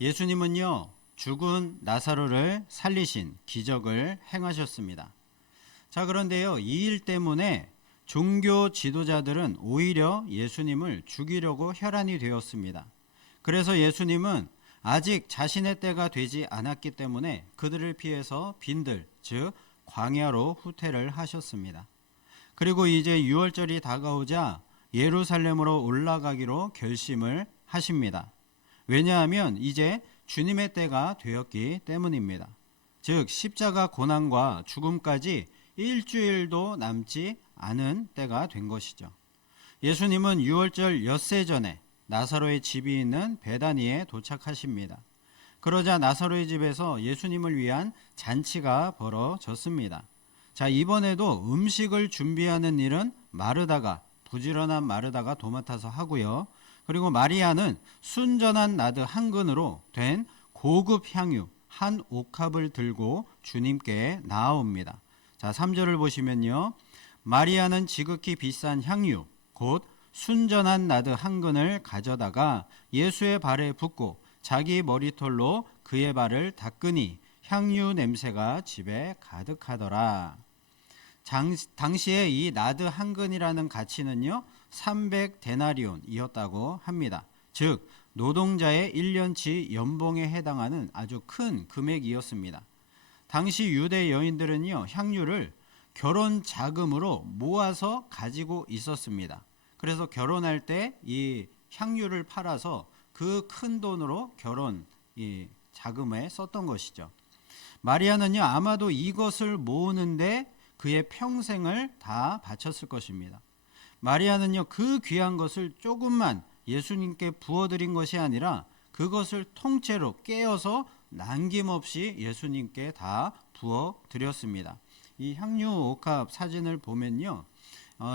예수님은요, 죽은 나사로를 살리신 기적을 행하셨습니다. 자, 그런데요, 이 일 때문에 종교 지도자들은 오히려 예수님을 죽이려고 혈안이 되었습니다. 그래서 예수님은 아직 자신의 때가 되지 않았기 때문에 그들을 피해서 빈들, 즉 광야로 후퇴를 하셨습니다. 그리고 이제 유월절이 다가오자 예루살렘으로 올라가기로 결심을 하십니다. 왜냐하면 이제 주님의 때가 되었기 때문입니다. 즉 십자가 고난과 죽음까지 일주일도 남지 않은 때가 된 것이죠. 예수님은 유월절 엿새 전에 나사로의 집이 있는 베다니에 도착하십니다. 그러자 나사로의 집에서 예수님을 위한 잔치가 벌어졌습니다. 자, 이번에도 음식을 준비하는 일은 부지런한 마르다가 도맡아서 하고요. 그리고 마리아는 순전한 나드 한 근으로 된 고급 향유 한 옥합을 들고 주님께 나아옵니다. 자, 3절을 보시면요. 마리아는 지극히 비싼 향유 곧 순전한 나드 한 근을 가져다가 예수의 발에 붓고 자기 머리털로 그의 발을 닦으니 향유 냄새가 집에 가득하더라. 당시에 이 나드 한 근이라는 가치는요 300데나리온이었다고 합니다. 즉 노동자의 1년치 연봉에 해당하는 아주 큰 금액이었습니다. 당시 유대 여인들은요 향유를 결혼 자금으로 모아서 가지고 있었습니다. 그래서 결혼할 때 이 향유를 팔아서 그 큰 돈으로 결혼 자금에 썼던 것이죠. 마리아는요 아마도 이것을 모으는데 그의 평생을 다 바쳤을 것입니다. 마리아는요 그 귀한 것을 조금만 예수님께 부어드린 것이 아니라 그것을 통째로 깨어서 남김없이 예수님께 다 부어드렸습니다. 이 향유 옥합 사진을 보면요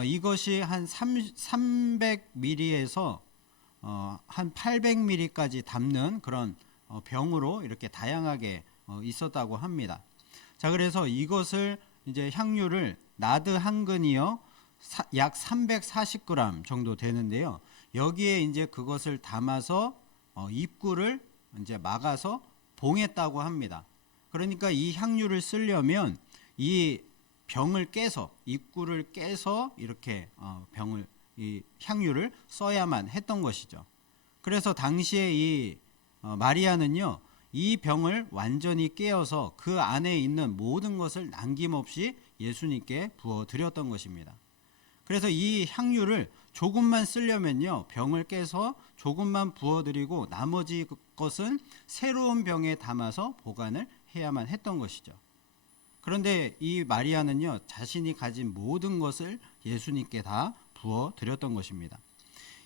이것이 한 300ml에서 한 800ml까지 담는 그런 병으로 이렇게 다양하게 있었다고 합니다. 자, 그래서 이것을 이제 향유를 나드 한 근이요 약 340g 정도 되는데요. 여기에 이제 그것을 담아서 입구를 이제 막아서 봉했다고 합니다. 그러니까 이 향유를 쓰려면 이 병을 깨서 입구를 깨서 이렇게 이 향유를 써야만 했던 것이죠. 그래서 당시에 이 마리아는요 이 병을 완전히 깨어서 그 안에 있는 모든 것을 남김없이 예수님께 부어 드렸던 것입니다. 그래서 이 향유를 조금만 쓰려면요 병을 깨서 조금만 부어 드리고 나머지 것은 새로운 병에 담아서 보관을 해야만 했던 것이죠. 그런데 이 마리아는요 자신이 가진 모든 것을 예수님께 다 부어 드렸던 것입니다.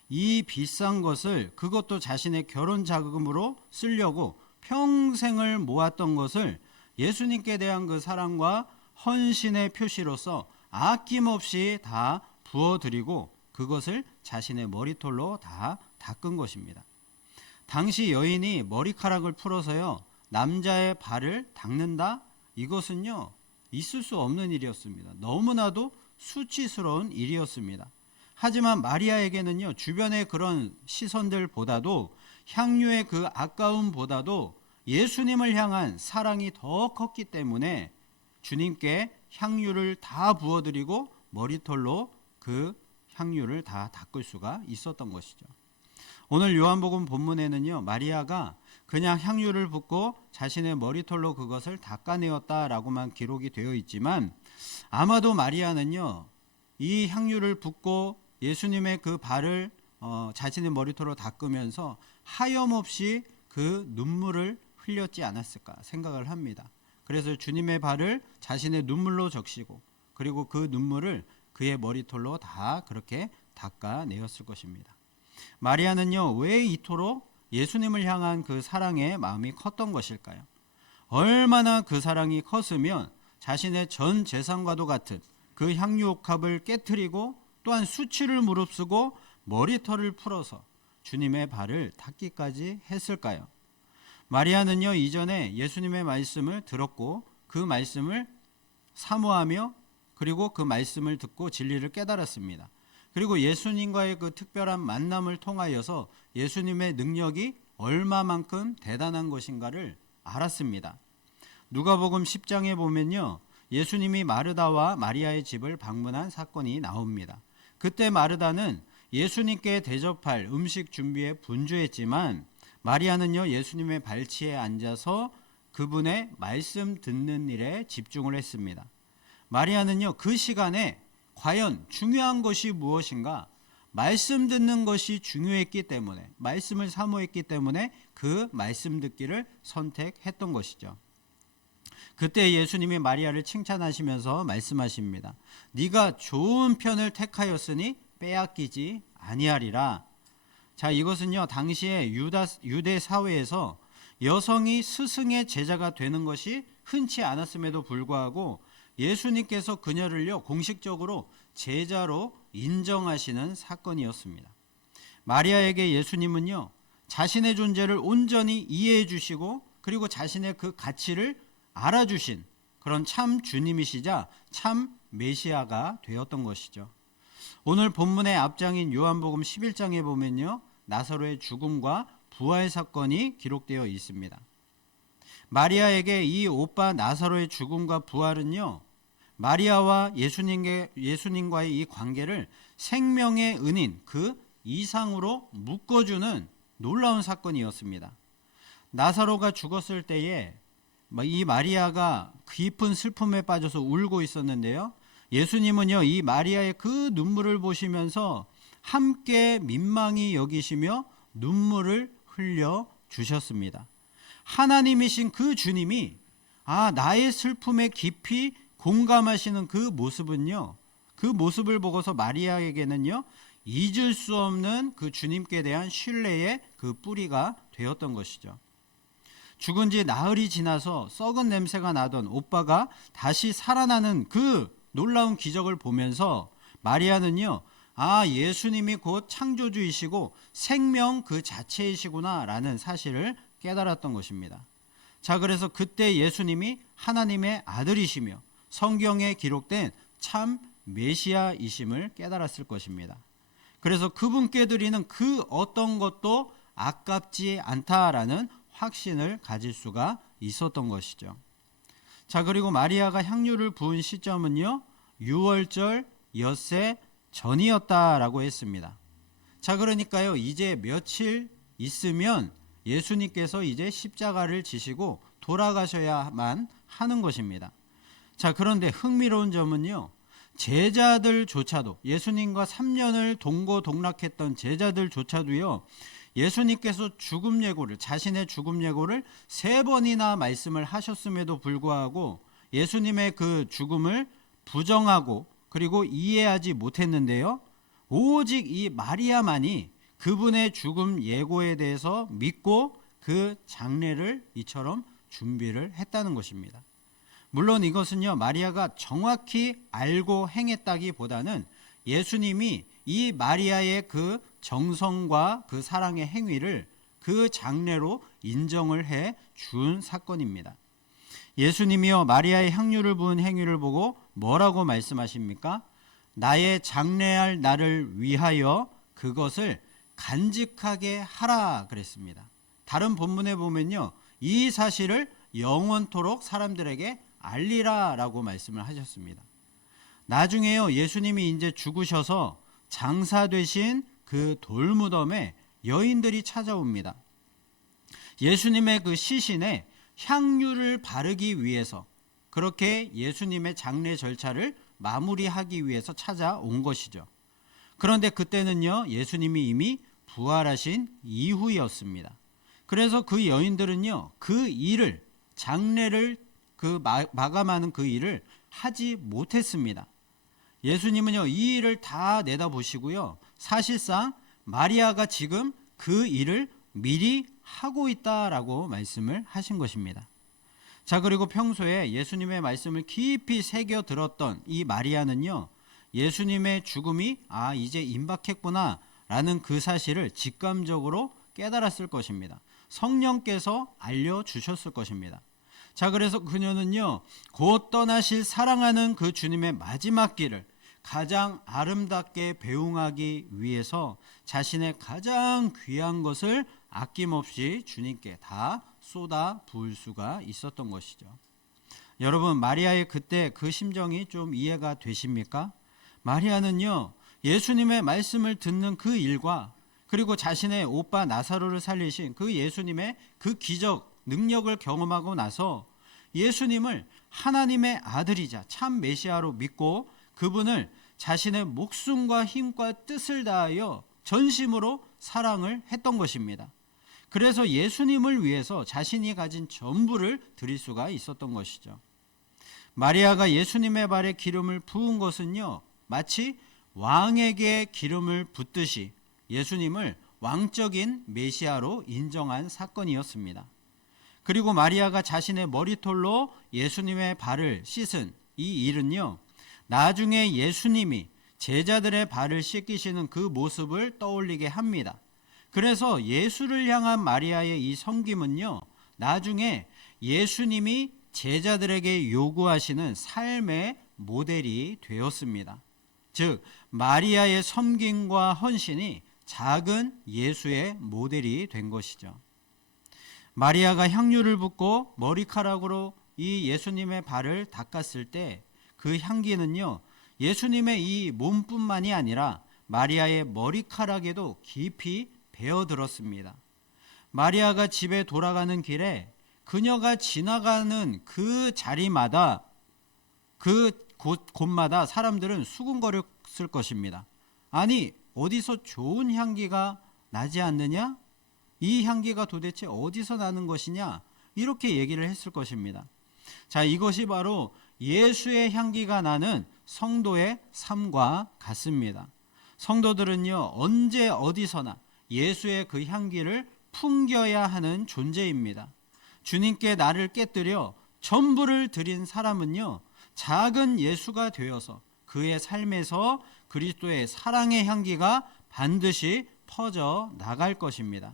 이 비싼 것을 그것도 자신의 결혼 자금으로 쓰려고 평생을 모았던 것을 예수님께 대한 그 사랑과 헌신의 표시로서 아낌없이 다 부어드리고 그것을 자신의 머리털로 다 닦은 것입니다. 당시 여인이 머리카락을 풀어서요 남자의 발을 닦는다? 이것은요 있을 수 없는 일이었습니다. 너무나도 수치스러운 일이었습니다. 하지만 마리아에게는요 주변의 그런 시선들보다도 향유의 그 아까움보다도 예수님을 향한 사랑이 더 컸기 때문에 주님께 향유를 다 부어드리고 머리털로 그 향유를 다 닦을 수가 있었던 것이죠. 오늘 요한복음 본문에는요 마리아가 그냥 향유를 붓고 자신의 머리털로 그것을 닦아내었다라고만 기록이 되어 있지만 아마도 마리아는요 이 향유를 붓고 예수님의 그 발을 자신의 머리털로 닦으면서 하염없이 그 눈물을 흘렸지 않았을까 생각을 합니다. 그래서 주님의 발을 자신의 눈물로 적시고 그리고 그 눈물을 그의 머리털로 다 그렇게 닦아내었을 것입니다. 마리아는요 왜 이토록 예수님을 향한 그 사랑의 마음이 컸던 것일까요? 얼마나 그 사랑이 컸으면 자신의 전 재산과도 같은 그 향유 옥합을 깨트리고 또한 수치를 무릅쓰고 머리털을 풀어서 주님의 발을 닦기까지 했을까요? 마리아는요 이전에 예수님의 말씀을 들었고 그 말씀을 사모하며 그리고 그 말씀을 듣고 진리를 깨달았습니다. 그리고 예수님과의 그 특별한 만남을 통하여서 예수님의 능력이 얼마만큼 대단한 것인가를 알았습니다. 누가복음 10장에 보면요, 예수님이 마르다와 마리아의 집을 방문한 사건이 나옵니다. 그때 마르다는 예수님께 대접할 음식 준비에 분주했지만 마리아는요, 예수님의 발치에 앉아서 그분의 말씀 듣는 일에 집중을 했습니다. 마리아는요, 그 시간에 과연 중요한 것이 무엇인가? 말씀 듣는 것이 중요했기 때문에, 말씀을 사모했기 때문에 그 말씀 듣기를 선택했던 것이죠. 그때 예수님이 마리아를 칭찬하시면서 말씀하십니다. 네가 좋은 편을 택하였으니 빼앗기지 아니하리라. 자, 이것은요, 당시에 유대 사회에서 여성이 스승의 제자가 되는 것이 흔치 않았음에도 불구하고 예수님께서 그녀를요, 공식적으로 제자로 인정하시는 사건이었습니다. 마리아에게 예수님은요, 자신의 존재를 온전히 이해해 주시고 그리고 자신의 그 가치를 알아주신 그런 참 주님이시자 참 메시아가 되었던 것이죠. 오늘 본문의 앞장인 요한복음 11장에 보면요, 나사로의 죽음과 부활 사건이 기록되어 있습니다. 마리아에게 이 오빠 나사로의 죽음과 부활은요, 마리아와 예수님과의 이 관계를 생명의 은인 그 이상으로 묶어주는 놀라운 사건이었습니다. 나사로가 죽었을 때에 이 마리아가 깊은 슬픔에 빠져서 울고 있었는데요, 예수님은요, 이 마리아의 그 눈물을 보시면서 함께 민망히 여기시며 눈물을 흘려 주셨습니다. 하나님이신 그 주님이 나의 슬픔에 깊이 공감하시는 그 모습은요, 그 모습을 보고서 마리아에게는요, 잊을 수 없는 그 주님께 대한 신뢰의 그 뿌리가 되었던 것이죠. 죽은 지 나흘이 지나서 썩은 냄새가 나던 오빠가 다시 살아나는 그 놀라운 기적을 보면서 마리아는요, 예수님이 곧 창조주이시고 생명 그 자체이시구나 라는 사실을 깨달았던 것입니다. 자, 그래서 그때 예수님이 하나님의 아들이시며 성경에 기록된 참 메시아이심을 깨달았을 것입니다. 그래서 그분께 드리는 그 어떤 것도 아깝지 않다라는 확신을 가질 수가 있었던 것이죠. 자, 그리고 마리아가 향유를 부은 시점은요, 6월절 엿새 전이었다라고 했습니다. 자, 그러니까요, 이제 며칠 있으면 예수님께서 이제 십자가를 지시고 돌아가셔야만 하는 것입니다. 자, 그런데 흥미로운 점은요, 제자들조차도, 예수님과 3년을 동고동락했던 제자들조차도요, 예수님께서 죽음 예고를, 자신의 죽음 예고를 3번이나 말씀을 하셨음에도 불구하고 예수님의 그 죽음을 부정하고 그리고 이해하지 못했는데요, 오직 이 마리아만이 그분의 죽음 예고에 대해서 믿고 그 장례를 이처럼 준비를 했다는 것입니다. 물론 이것은요, 마리아가 정확히 알고 행했다기보다는 예수님이 이 마리아의 그 정성과 그 사랑의 행위를 그 장례로 인정을 해 준 사건입니다. 예수님이요, 마리아의 향유를 부은 행위를 보고 뭐라고 말씀하십니까? 나의 장례할 날을 위하여 그것을 간직하게 하라 그랬습니다. 다른 본문에 보면요, 이 사실을 영원토록 사람들에게 알리라 라고 말씀을 하셨습니다. 나중에요, 예수님이 이제 죽으셔서 장사되신 그 돌무덤에 여인들이 찾아옵니다. 예수님의 그 시신에 향유를 바르기 위해서, 그렇게 예수님의 장례 절차를 마무리하기 위해서 찾아온 것이죠. 그런데 그때는요, 예수님이 이미 부활하신 이후였습니다. 그래서 그 여인들은요, 그 일을, 장례를 마감하는 그 일을 하지 못했습니다. 예수님은요, 이 일을 다 내다보시고요, 사실상 마리아가 지금 그 일을 미리 하고 있다라고 말씀을 하신 것입니다. 자, 그리고 평소에 예수님의 말씀을 깊이 새겨 들었던 이 마리아는요, 예수님의 죽음이 이제 임박했구나 라는 그 사실을 직감적으로 깨달았을 것입니다. 성령께서 알려주셨을 것입니다. 자, 그래서 그녀는요, 곧 떠나실 사랑하는 그 주님의 마지막 길을 가장 아름답게 배웅하기 위해서 자신의 가장 귀한 것을 아낌없이 주님께 다 쏟아 부을 수가 있었던 것이죠. 여러분, 마리아의 그때 그 심정이 좀 이해가 되십니까? 마리아는요, 예수님의 말씀을 듣는 그 일과 그리고 자신의 오빠 나사로를 살리신 그 예수님의 그 기적 능력을 경험하고 나서 예수님을 하나님의 아들이자 참 메시아로 믿고 그분을 자신의 목숨과 힘과 뜻을 다하여 전심으로 사랑을 했던 것입니다. 그래서 예수님을 위해서 자신이 가진 전부를 드릴 수가 있었던 것이죠. 마리아가 예수님의 발에 기름을 부은 것은요, 마치 왕에게 기름을 붓듯이 예수님을 왕적인 메시아로 인정한 사건이었습니다. 그리고 마리아가 자신의 머리털로 예수님의 발을 씻은 이 일은요, 나중에 예수님이 제자들의 발을 씻기시는 그 모습을 떠올리게 합니다. 그래서 예수를 향한 마리아의 이 섬김은요, 나중에 예수님이 제자들에게 요구하시는 삶의 모델이 되었습니다. 즉, 마리아의 섬김과 헌신이 작은 예수의 모델이 된 것이죠. 마리아가 향유를 붓고 머리카락으로 이 예수님의 발을 닦았을 때 그 향기는요, 예수님의 이 몸뿐만이 아니라 마리아의 머리카락에도 깊이 배어들었습니다. 마리아가 집에 돌아가는 길에 그녀가 지나가는 그 자리마다 그 곳마다 사람들은 수군거렸을 것입니다. 아니, 어디서 좋은 향기가 나지 않느냐? 이 향기가 도대체 어디서 나는 것이냐? 이렇게 얘기를 했을 것입니다. 자, 이것이 바로 예수의 향기가 나는 성도의 삶과 같습니다. 성도들은요, 언제 어디서나 예수의 그 향기를 풍겨야 하는 존재입니다. 주님께 나를 깨뜨려 전부를 드린 사람은요, 작은 예수가 되어서 그의 삶에서 그리스도의 사랑의 향기가 반드시 퍼져 나갈 것입니다.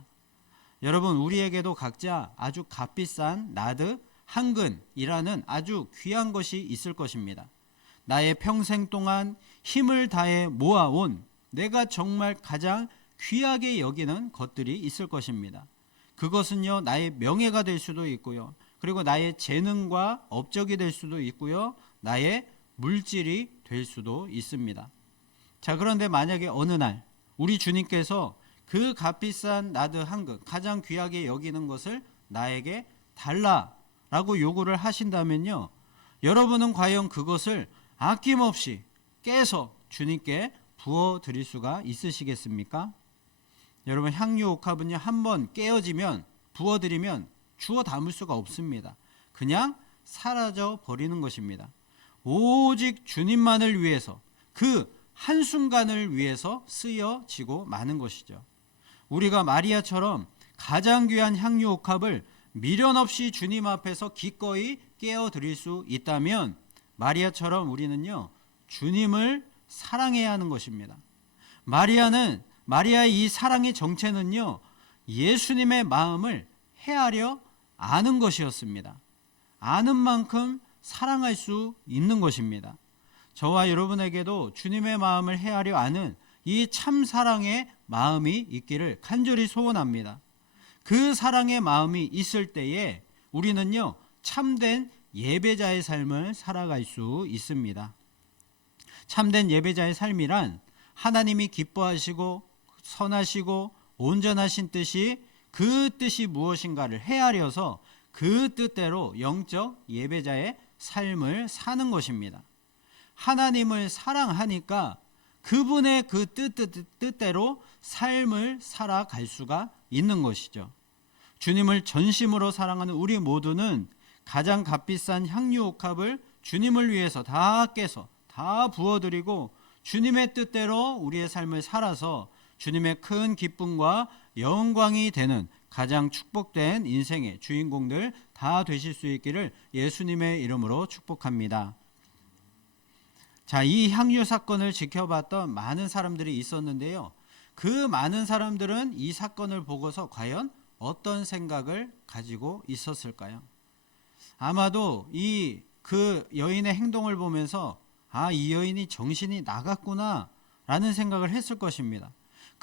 여러분, 우리에게도 각자 아주 값비싼 나드 한근이라는 아주 귀한 것이 있을 것입니다. 나의 평생 동안 힘을 다해 모아온 내가 정말 가장 귀하게 여기는 것들이 있을 것입니다. 그것은요, 나의 명예가 될 수도 있고요, 그리고 나의 재능과 업적이 될 수도 있고요, 나의 물질이 될 수도 있습니다. 자, 그런데 만약에 어느 날 우리 주님께서 그 값비싼 나드 한근, 가장 귀하게 여기는 것을 나에게 달라라고 요구를 하신다면요, 여러분은 과연 그것을 아낌없이 깨서 주님께 부어드릴 수가 있으시겠습니까? 여러분, 향유 옥합은요, 한번 깨어지면 부어드리면 주워 담을 수가 없습니다. 그냥 사라져 버리는 것입니다. 오직 주님만을 위해서, 그 한순간을 위해서 쓰여지고 마는 것이죠. 우리가 마리아처럼 가장 귀한 향유 옥합을 미련 없이 주님 앞에서 기꺼이 깨어드릴 수 있다면 마리아처럼 우리는요, 주님을 사랑해야 하는 것입니다. 마리아의 이 사랑의 정체는요, 예수님의 마음을 헤아려 아는 것이었습니다. 아는 만큼 사랑할 수 있는 것입니다. 저와 여러분에게도 주님의 마음을 헤아려 아는 이 참 사랑의 마음이 있기를 간절히 소원합니다. 그 사랑의 마음이 있을 때에 우리는요, 참된 예배자의 삶을 살아갈 수 있습니다. 참된 예배자의 삶이란 하나님이 기뻐하시고 선하시고 온전하신 뜻이, 그 뜻이 무엇인가를 헤아려서 그 뜻대로 영적 예배자의 삶을 사는 것입니다. 하나님을 사랑하니까 그분의 그 뜻대로 삶을 살아갈 수가 있는 것이죠. 주님을 전심으로 사랑하는 우리 모두는 가장 값비싼 향유 옥합을 주님을 위해서 다 깨서 다 부어드리고 주님의 뜻대로 우리의 삶을 살아서 주님의 큰 기쁨과 영광이 되는 가장 축복된 인생의 주인공들 다 되실 수 있기를 예수님의 이름으로 축복합니다. 자, 이 향유 사건을 지켜봤던 많은 사람들이 있었는데요, 그 많은 사람들은 이 사건을 보고서 과연 어떤 생각을 가지고 있었을까요? 아마도 그 여인의 행동을 보면서 이 여인이 정신이 나갔구나 라는 생각을 했을 것입니다.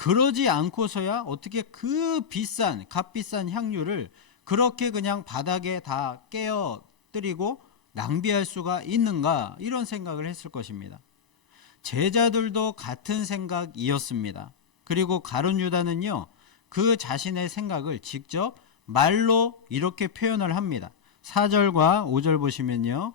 그러지 않고서야 어떻게 그 비싼 값비싼 향유를 그렇게 그냥 바닥에 다 깨어뜨리고 낭비할 수가 있는가, 이런 생각을 했을 것입니다. 제자들도 같은 생각이었습니다. 그리고 가룟 유다는요, 그 자신의 생각을 직접 말로 이렇게 표현을 합니다. 4절과 5절 보시면요,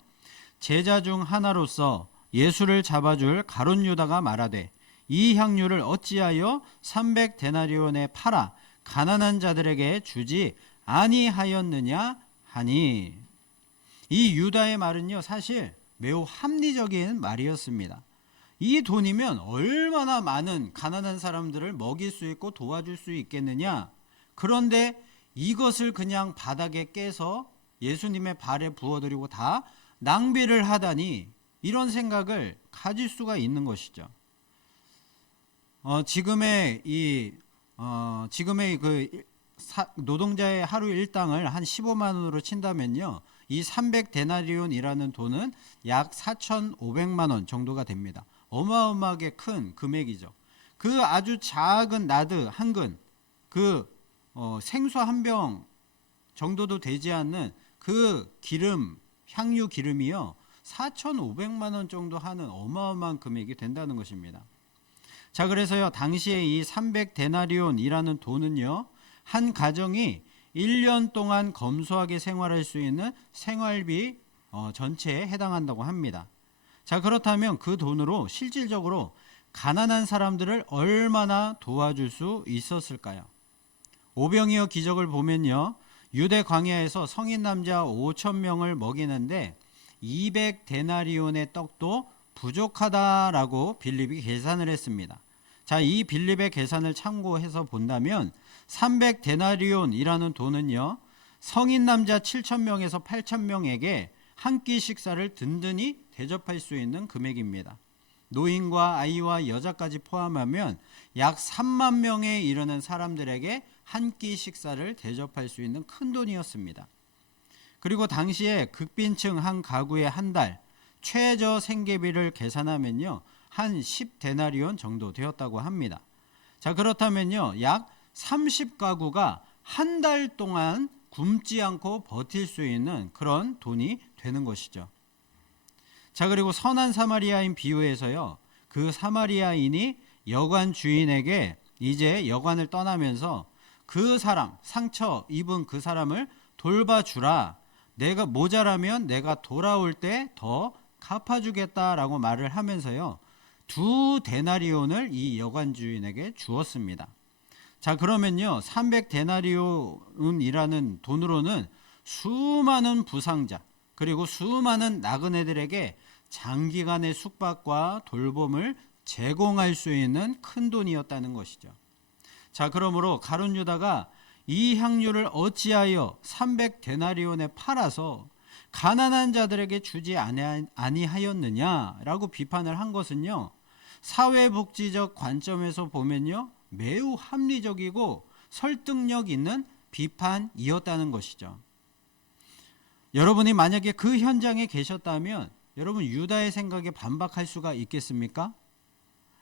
제자 중 하나로서 예수를 잡아줄 가룟 유다가 말하되 이 향유를 어찌하여 300데나리온에 팔아 가난한 자들에게 주지 아니하였느냐 하니. 이 유다의 말은요, 사실 매우 합리적인 말이었습니다. 이 돈이면 얼마나 많은 가난한 사람들을 먹일 수 있고 도와줄 수 있겠느냐. 그런데 이것을 그냥 바닥에 깨서 예수님의 발에 부어드리고 다 낭비를 하다니, 이런 생각을 가질 수가 있는 것이죠. 지금의 그 노동자의 하루 일당을 한 15만 원으로 친다면요, 이 300데나리온이라는 돈은 약 4,500만 원 정도가 됩니다. 어마어마하게 큰 금액이죠. 그 아주 작은 나드 한 근, 그 생수 한 병 정도도 되지 않는 그 기름, 향유 기름이요, 4,500만 원 정도 하는 어마어마한 금액이 된다는 것입니다. 자, 그래서요, 당시에 이 300데나리온이라는 돈은요, 한 가정이 1년 동안 검소하게 생활할 수 있는 생활비 전체에 해당한다고 합니다. 자, 그렇다면 그 돈으로 실질적으로 가난한 사람들을 얼마나 도와줄 수 있었을까요? 오병이어 기적을 보면요, 유대 광야에서 성인 남자 5,000명을 먹이는데 200데나리온의 떡도 부족하다라고 빌립이 계산을 했습니다. 자, 이 빌립의 계산을 참고해서 본다면 300데나리온이라는 돈은요, 성인 남자 7,000명에서 8,000명에게 한 끼 식사를 든든히 대접할 수 있는 금액입니다. 노인과 아이와 여자까지 포함하면 약 3만 명에 이르는 사람들에게 한 끼 식사를 대접할 수 있는 큰 돈이었습니다. 그리고 당시에 극빈층 한 가구에 한 달 최저 생계비를 계산하면요, 한 10데나리온 정도 되었다고 합니다. 자, 그렇다면요, 약 30가구가 한 달 동안 굶지 않고 버틸 수 있는 그런 돈이 되는 것이죠. 자, 그리고 선한 사마리아인 비유에서요, 그 사마리아인이 여관 주인에게 이제 여관을 떠나면서 그 사람, 상처 입은 그 사람을 돌봐주라, 내가 모자라면 내가 돌아올 때 더 갚아주겠다라고 말을 하면서요, 2데나리온을 이 여관 주인에게 주었습니다. 자, 그러면요, 300데나리온이라는 돈으로는 수많은 부상자, 그리고 수많은 나그네들에게 장기간의 숙박과 돌봄을 제공할 수 있는 큰 돈이었다는 것이죠. 자, 그러므로 가룟 유다가 이 향유를 어찌하여 300데나리온에 팔아서 가난한 자들에게 주지 아니하였느냐라고 비판을 한 것은요, 사회복지적 관점에서 보면요, 매우 합리적이고 설득력 있는 비판이었다는 것이죠. 여러분이 만약에 그 현장에 계셨다면 여러분 유다의 생각에 반박할 수가 있겠습니까?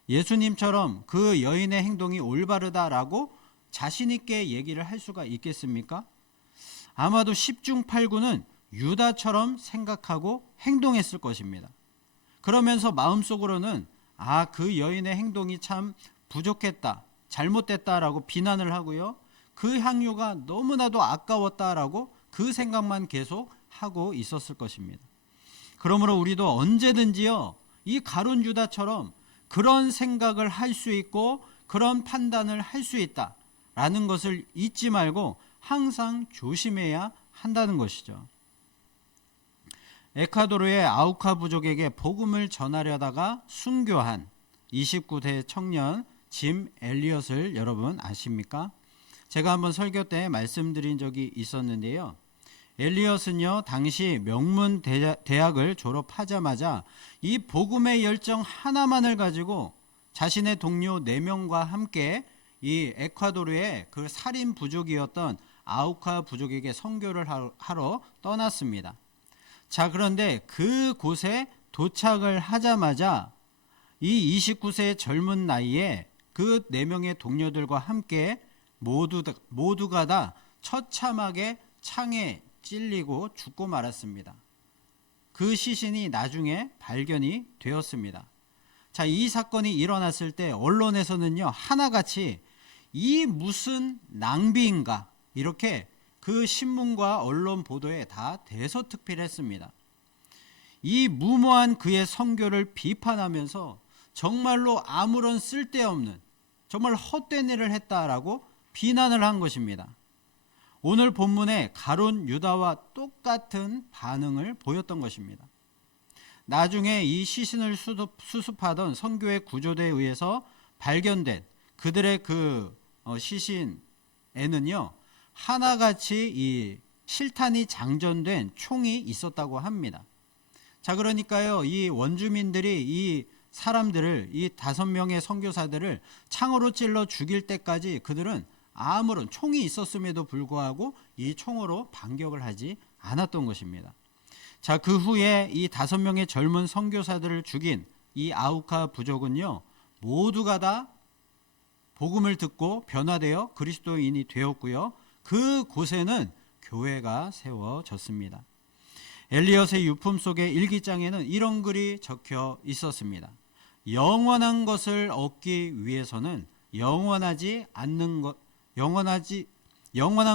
예수님처럼 그 여인의 행동이 올바르다라고 자신 있게 얘기를 할 수가 있겠습니까? 아마도 10중 8구는 유다처럼 생각하고 행동했을 것입니다. 그러면서 마음속으로는 그 여인의 행동이 참 부족했다, 잘못됐다라고 비난을 하고요, 그 향유가 너무나도 아까웠다라고 그 생각만 계속 하고 있었을 것입니다. 그러므로 우리도 언제든지요, 이 가룟 유다처럼 그런 생각을 할 수 있고 그런 판단을 할 수 있다라는 것을 잊지 말고 항상 조심해야 한다는 것이죠. 에콰도르의 아우카 부족에게 복음을 전하려다가 순교한 29세 청년 짐 엘리엇을 여러분 아십니까? 제가 한번 설교 때 말씀드린 적이 있었는데요. 엘리엇은요, 당시 명문 대학을 졸업하자마자 이 복음의 열정 하나만을 가지고 자신의 동료 4명과 함께 이 에콰도르의 그 살인 부족이었던 아우카 부족에게 선교를 하러 떠났습니다. 자, 그런데 그곳에 도착을 하자마자 이 29세의 젊은 나이에 그 4명의 동료들과 함께 모두가 다 처참하게 창에 찔리고 죽고 말았습니다. 그 시신이 나중에 발견이 되었습니다. 자, 이 사건이 일어났을 때 언론에서는요, 하나같이 이 무슨 낭비인가, 이렇게 그 신문과 언론 보도에 다 대서특필했습니다. 이 무모한 그의 선교를 비판하면서 정말로 아무런 쓸데없는, 정말 헛된 일을 했다라고 비난을 한 것입니다. 오늘 본문의 가룟 유다와 똑같은 반응을 보였던 것입니다. 나중에 이 시신을 수습하던 선교의 구조대에 의해서 발견된 그들의 그 시신에는요, 하나같이 이 실탄이 장전된 총이 있었다고 합니다. 자, 그러니까요, 이 원주민들이 이 사람들을, 이 5명의 선교사들을 창으로 찔러 죽일 때까지 그들은 아무런 총이 있었음에도 불구하고 이 총으로 반격을 하지 않았던 것입니다. 자, 그 후에 이 5명의 젊은 선교사들을 죽인 이 아우카 부족은요, 모두가 다 복음을 듣고 변화되어 그리스도인이 되었고요, 그 곳에는 교회가 세워졌습니다. 엘리엇의 유품 속의 일기장에는 이런 글이 적혀 있었습니다. 영원한 것을 얻기 위해서는 영원한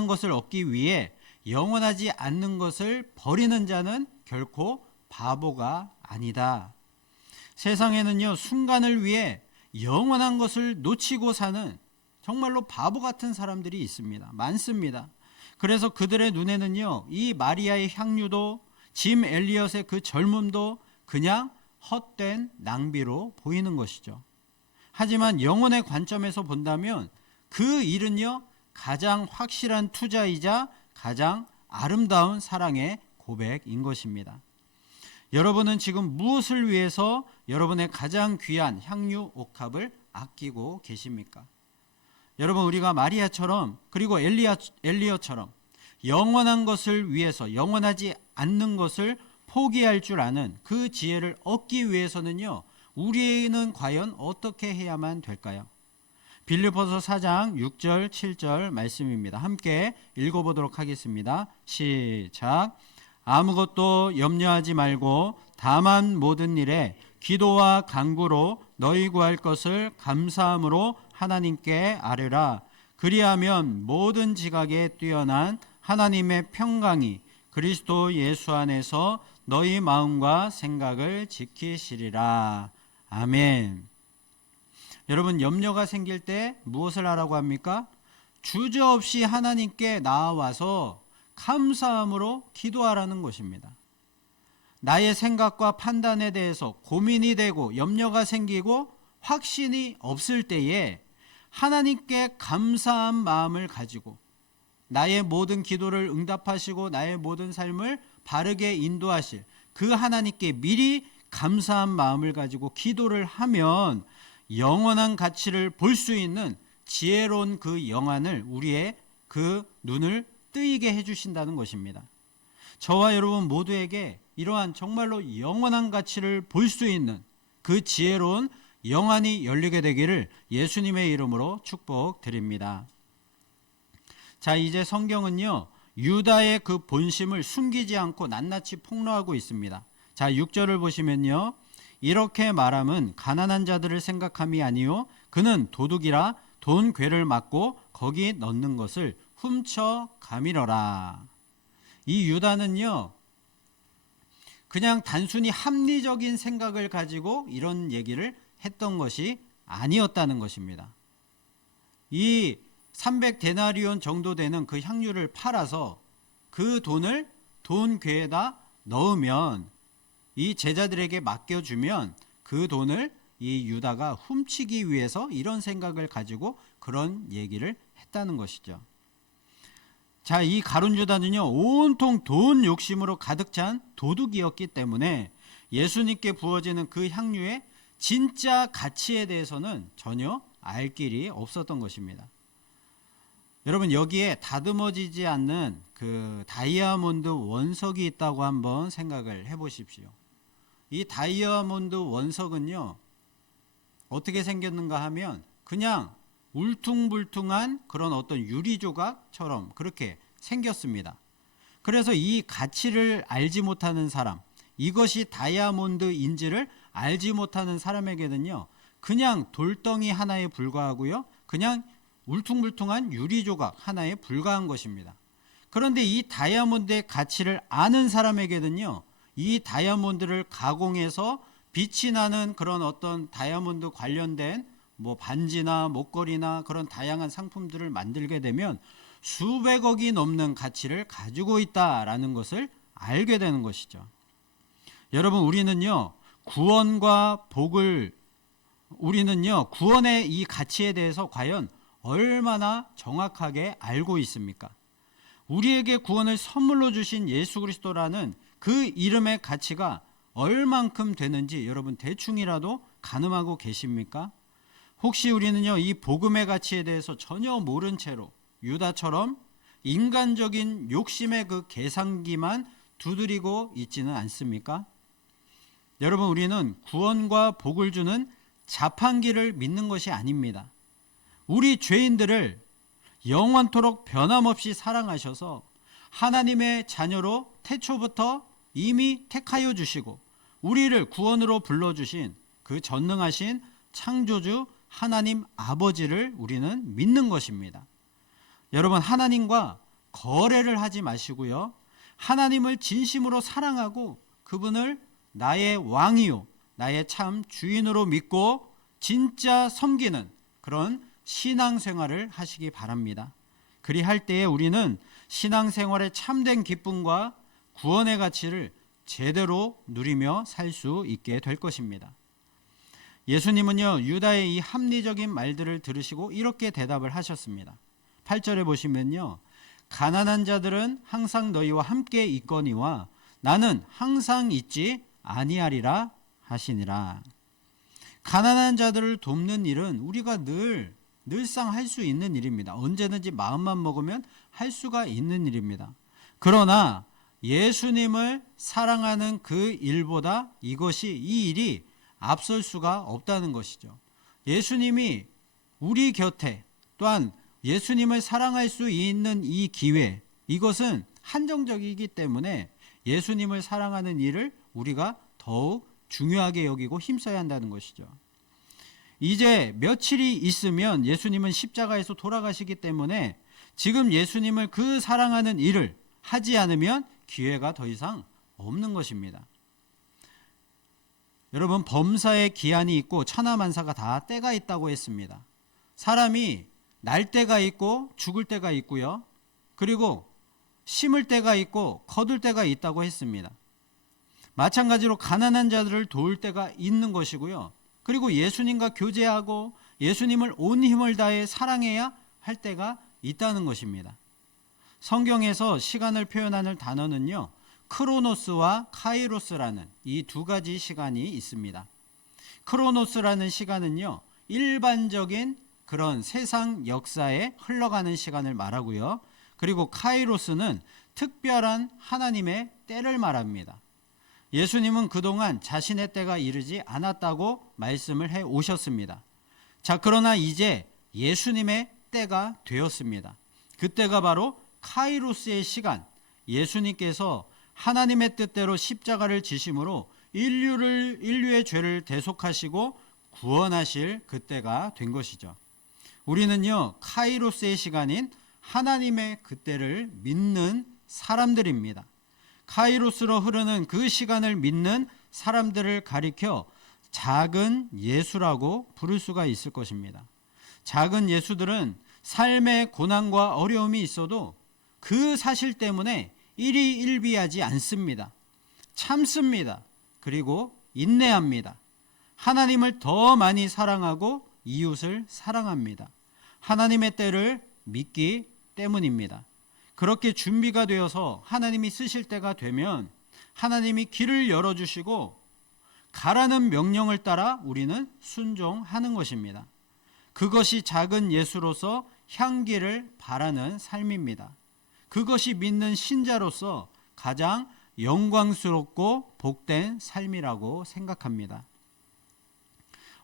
것을 얻기 위해 영원하지 않는 것을 버리는 자는 결코 바보가 아니다. 세상에는요, 순간을 위해 영원한 것을 놓치고 사는 정말로 바보 같은 사람들이 있습니다. 많습니다. 그래서 그들의 눈에는요, 이 마리아의 향유도 짐 엘리엇의 그 젊음도 그냥 헛된 낭비로 보이는 것이죠. 하지만 영혼의 관점에서 본다면 그 일은요, 가장 확실한 투자이자 가장 아름다운 사랑의 고백인 것입니다. 여러분은 지금 무엇을 위해서 여러분의 가장 귀한 향유 옥합을 아끼고 계십니까? 여러분, 우리가 마리아처럼 그리고 엘리야처럼 영원한 것을 위해서 영원하지 않는 것을 포기할 줄 아는 그 지혜를 얻기 위해서는요, 우리는 과연 어떻게 해야만 될까요? 빌립보서 4장 6절 7절 말씀입니다. 함께 읽어보도록 하겠습니다. 시작. 아무것도 염려하지 말고 다만 모든 일에 기도와 간구로 너희 구할 것을 감사함으로 하나님께 아뢰라. 그리하면 모든 지각에 뛰어난 하나님의 평강이 그리스도 예수 안에서 너희 마음과 생각을 지키시리라. 아멘. 여러분, 염려가 생길 때 무엇을 하라고 합니까? 주저없이 하나님께 나아와서 감사함으로 기도하라는 것입니다. 나의 생각과 판단에 대해서 고민이 되고 염려가 생기고 확신이 없을 때에 하나님께 감사한 마음을 가지고 나의 모든 기도를 응답하시고 나의 모든 삶을 바르게 인도하실 그 하나님께 미리 감사한 마음을 가지고 기도를 하면 영원한 가치를 볼 수 있는 지혜로운 그 영안을 우리의 그 눈을 뜨이게 해주신다는 것입니다. 저와 여러분 모두에게 이러한 정말로 영원한 가치를 볼 수 있는 그 지혜로운 영안이 열리게 되기를 예수님의 이름으로 축복드립니다. 자, 이제 성경은요, 유다의 그 본심을 숨기지 않고 낱낱이 폭로하고 있습니다. 자, 6절을 보시면요, 이렇게 말함은 가난한 자들을 생각함이 아니요 그는 도둑이라 돈 궤를 막고 거기 넣는 것을 훔쳐 가밀어라. 이 유다는요, 그냥 단순히 합리적인 생각을 가지고 이런 얘기를 했던 것이 아니었다는 것입니다. 이 300데나리온 정도 되는 그 향유를 팔아서 그 돈을 돈 궤에다 넣으면 이 제자들에게 맡겨주면 그 돈을 이 유다가 훔치기 위해서 이런 생각을 가지고 그런 얘기를 했다는 것이죠. 자, 이 가룟 유다는요, 온통 돈 욕심으로 가득 찬 도둑이었기 때문에 예수님께 부어지는 그 향유의 진짜 가치에 대해서는 전혀 알 길이 없었던 것입니다. 여러분, 여기에 다듬어지지 않는 그 다이아몬드 원석이 있다고 한번 생각을 해보십시오. 이 다이아몬드 원석은요, 어떻게 생겼는가 하면 그냥 울퉁불퉁한 그런 어떤 유리조각처럼 그렇게 생겼습니다. 그래서 이 가치를 알지 못하는 사람, 이것이 다이아몬드인지를 알지 못하는 사람에게는요, 그냥 돌덩이 하나에 불과하고요, 그냥 울퉁불퉁한 유리조각 하나에 불과한 것입니다. 그런데 이 다이아몬드의 가치를 아는 사람에게는요, 이 다이아몬드를 가공해서 빛이 나는 그런 어떤 다이아몬드 관련된 뭐 반지나 목걸이나 그런 다양한 상품들을 만들게 되면 수백억이 넘는 가치를 가지고 있다라는 것을 알게 되는 것이죠. 여러분, 우리는요, 구원의 이 가치에 대해서 과연 얼마나 정확하게 알고 있습니까? 우리에게 구원을 선물로 주신 예수 그리스도라는 그 이름의 가치가 얼만큼 되는지 여러분 대충이라도 가늠하고 계십니까? 혹시 우리는요, 이 복음의 가치에 대해서 전혀 모른 채로 유다처럼 인간적인 욕심의 그 계산기만 두드리고 있지는 않습니까? 여러분, 우리는 구원과 복을 주는 자판기를 믿는 것이 아닙니다. 우리 죄인들을 영원토록 변함없이 사랑하셔서 하나님의 자녀로 태초부터 이미 택하여 주시고 우리를 구원으로 불러주신 그 전능하신 창조주 하나님 아버지를 우리는 믿는 것입니다. 여러분, 하나님과 거래를 하지 마시고요, 하나님을 진심으로 사랑하고 그분을 나의 왕이요 나의 참 주인으로 믿고 진짜 섬기는 그런 신앙생활을 하시기 바랍니다. 그리할 때에 우리는 신앙생활의 참된 기쁨과 구원의 가치를 제대로 누리며 살 수 있게 될 것입니다. 예수님은요, 유다의 이 합리적인 말들을 들으시고 이렇게 대답을 하셨습니다. 8절에 보시면요, 가난한 자들은 항상 너희와 함께 있거니와 나는 항상 있지 아니하리라 하시니라. 가난한 자들을 돕는 일은 우리가 늘상 할 수 있는 일입니다. 언제든지 마음만 먹으면 할 수가 있는 일입니다. 그러나 예수님을 사랑하는 그 일보다 이 일이 앞설 수가 없다는 것이죠. 예수님이 우리 곁에, 또한 예수님을 사랑할 수 있는 이 기회, 이것은 한정적이기 때문에 예수님을 사랑하는 일을 우리가 더욱 중요하게 여기고 힘써야 한다는 것이죠. 이제 며칠이 있으면 예수님은 십자가에서 돌아가시기 때문에 지금 예수님을 그 사랑하는 일을 하지 않으면 기회가 더 이상 없는 것입니다. 여러분, 범사에 기한이 있고 천하만사가 다 때가 있다고 했습니다. 사람이 날 때가 있고 죽을 때가 있고요, 그리고 심을 때가 있고 거둘 때가 있다고 했습니다. 마찬가지로 가난한 자들을 도울 때가 있는 것이고요, 그리고 예수님과 교제하고 예수님을 온 힘을 다해 사랑해야 할 때가 있다는 것입니다. 성경에서 시간을 표현하는 단어는요, 크로노스와 카이로스라는 이 두 가지 시간이 있습니다. 크로노스라는 시간은요, 일반적인 그런 세상 역사에 흘러가는 시간을 말하고요, 그리고 카이로스는 특별한 하나님의 때를 말합니다. 예수님은 그동안 자신의 때가 이르지 않았다고 말씀을 해 오셨습니다. 자, 그러나 이제 예수님의 때가 되었습니다. 그때가 바로 카이로스의 시간, 예수님께서 하나님의 뜻대로 십자가를 지심으로 인류의 죄를 대속하시고 구원하실 그때가 된 것이죠. 우리는요, 카이로스의 시간인 하나님의 그때를 믿는 사람들입니다. 카이로스로 흐르는 그 시간을 믿는 사람들을 가리켜 작은 예수라고 부를 수가 있을 것입니다. 작은 예수들은 삶의 고난과 어려움이 있어도 그 사실 때문에 일희일비하지 않습니다. 참습니다. 그리고 인내합니다. 하나님을 더 많이 사랑하고 이웃을 사랑합니다. 하나님의 때를 믿기 때문입니다. 그렇게 준비가 되어서 하나님이 쓰실 때가 되면 하나님이 길을 열어주시고 가라는 명령을 따라 우리는 순종하는 것입니다. 그것이 작은 예수로서 향기를 바라는 삶입니다. 그것이 믿는 신자로서 가장 영광스럽고 복된 삶이라고 생각합니다.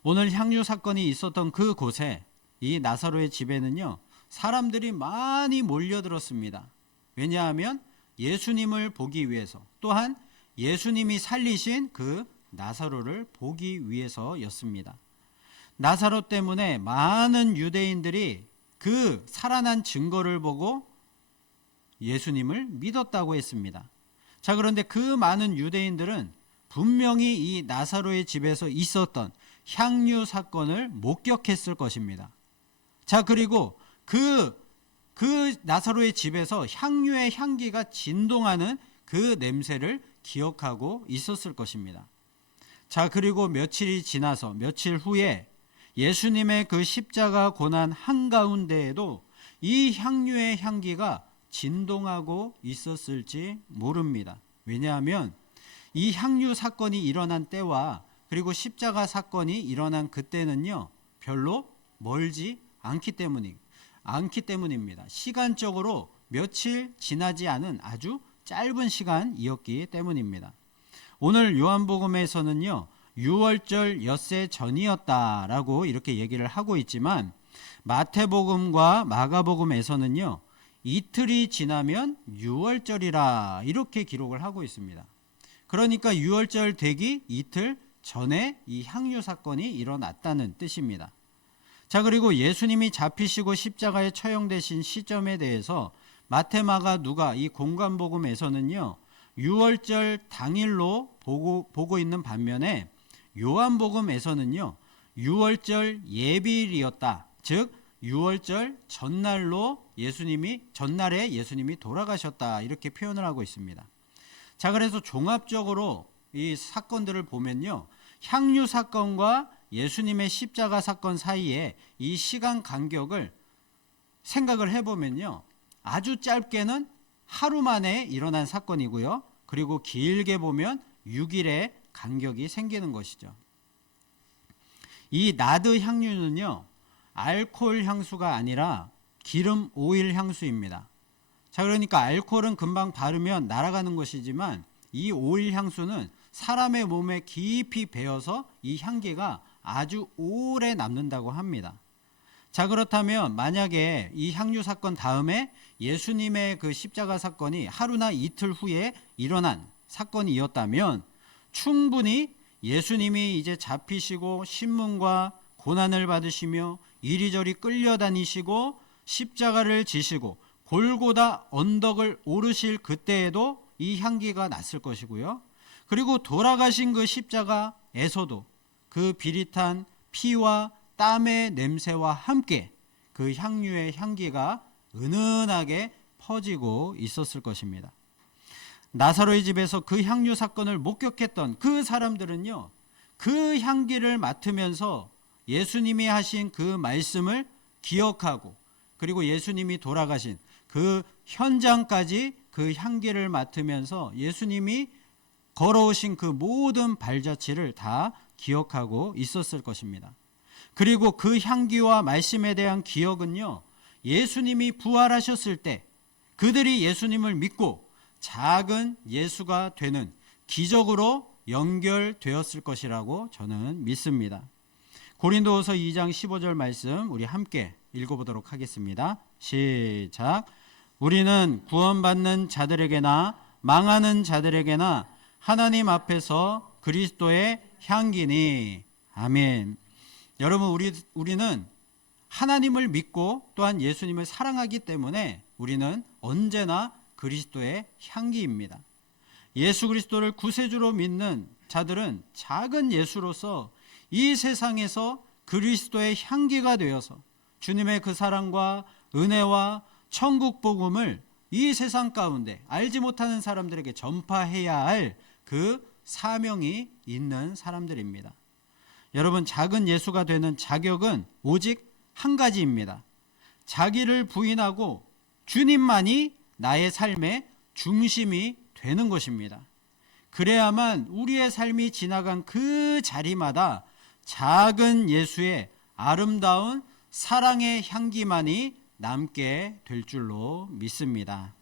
오늘 향유 사건이 있었던 그 곳에 이 나사로의 집에는요, 사람들이 많이 몰려들었습니다. 왜냐하면 예수님을 보기 위해서, 또한 예수님이 살리신 그 나사로를 보기 위해서였습니다. 나사로 때문에 많은 유대인들이 그 살아난 증거를 보고 예수님을 믿었다고 했습니다. 자, 그런데 그 많은 유대인들은 분명히 이 나사로의 집에서 있었던 향유 사건을 목격했을 것입니다. 자, 그리고 그 나사로의 집에서 향유의 향기가 진동하는 그 냄새를 기억하고 있었을 것입니다. 자, 그리고 며칠 후에 예수님의 그 십자가 고난 한가운데에도 이 향유의 향기가 진동하고 있었을지 모릅니다. 왜냐하면 이 향유 사건이 일어난 때와 그리고 십자가 사건이 일어난 그때는요, 별로 멀지 않기 때문입니다. 시간적으로 며칠 지나지 않은 아주 짧은 시간이었기 때문입니다. 오늘 요한복음에서는요, 6월절 엿새 전이었다라고 이렇게 얘기를 하고 있지만, 마태복음과 마가복음에서는요, 이틀이 지나면 6월절이라 이렇게 기록을 하고 있습니다. 그러니까 6월절 되기 이틀 전에 이 향유 사건이 일어났다는 뜻입니다. 자, 그리고 예수님이 잡히시고 십자가에 처형되신 시점에 대해서 마태, 마가, 누가 이 공관복음에서는요, 6월절 당일로 보고 있는 반면에 요한복음에서는요, 6월절 예비일이었다. 즉 6월절 전날에 예수님이 돌아가셨다, 이렇게 표현을 하고 있습니다. 자, 그래서 종합적으로 이 사건들을 보면요, 향유 사건과 예수님의 십자가 사건 사이에 이 시간 간격을 생각을 해보면요, 아주 짧게는 하루 만에 일어난 사건이고요, 그리고 길게 보면 6일의 간격이 생기는 것이죠. 이 나드 향유는요, 알코올 향수가 아니라 기름 오일 향수입니다. 자, 그러니까 알코올은 금방 바르면 날아가는 것이지만 이 오일 향수는 사람의 몸에 깊이 배어서 이 향기가 아주 오래 남는다고 합니다. 자, 그렇다면 만약에 이 향유 사건 다음에 예수님의 그 십자가 사건이 하루나 이틀 후에 일어난 사건이었다면 충분히 예수님이 이제 잡히시고 신문과 고난을 받으시며 이리저리 끌려다니시고 십자가를 지시고 골고다 언덕을 오르실 그때에도 이 향기가 났을 것이고요, 그리고 돌아가신 그 십자가에서도 그 비릿한 피와 땀의 냄새와 함께 그 향유의 향기가 은은하게 퍼지고 있었을 것입니다. 나사로의 집에서 그 향유 사건을 목격했던 그 사람들은요, 그 향기를 맡으면서 예수님이 하신 그 말씀을 기억하고, 그리고 예수님이 돌아가신 그 현장까지 그 향기를 맡으면서 예수님이 걸어오신 그 모든 발자취를 다 기억하고 있었을 것입니다. 그리고 그 향기와 말씀에 대한 기억은요, 예수님이 부활하셨을 때 그들이 예수님을 믿고 작은 예수가 되는 기적으로 연결되었을 것이라고 저는 믿습니다. 고린도후서 2장 15절 말씀 우리 함께 읽어보도록 하겠습니다. 시작. 우리는 구원받는 자들에게나 망하는 자들에게나 하나님 앞에서 그리스도의 향기니. 아멘. 여러분, 우리는 하나님을 믿고 또한 예수님을 사랑하기 때문에 우리는 언제나 그리스도의 향기입니다. 예수 그리스도를 구세주로 믿는 자들은 작은 예수로서 이 세상에서 그리스도의 향기가 되어서 주님의 그 사랑과 은혜와 천국 복음을 이 세상 가운데 알지 못하는 사람들에게 전파해야 할 그 사명이 있는 사람들입니다. 여러분, 작은 예수가 되는 자격은 오직 한 가지입니다. 자기를 부인하고 주님만이 나의 삶의 중심이 되는 것입니다. 그래야만 우리의 삶이 지나간 그 자리마다 작은 예수의 아름다운 사랑의 향기만이 남게 될 줄로 믿습니다.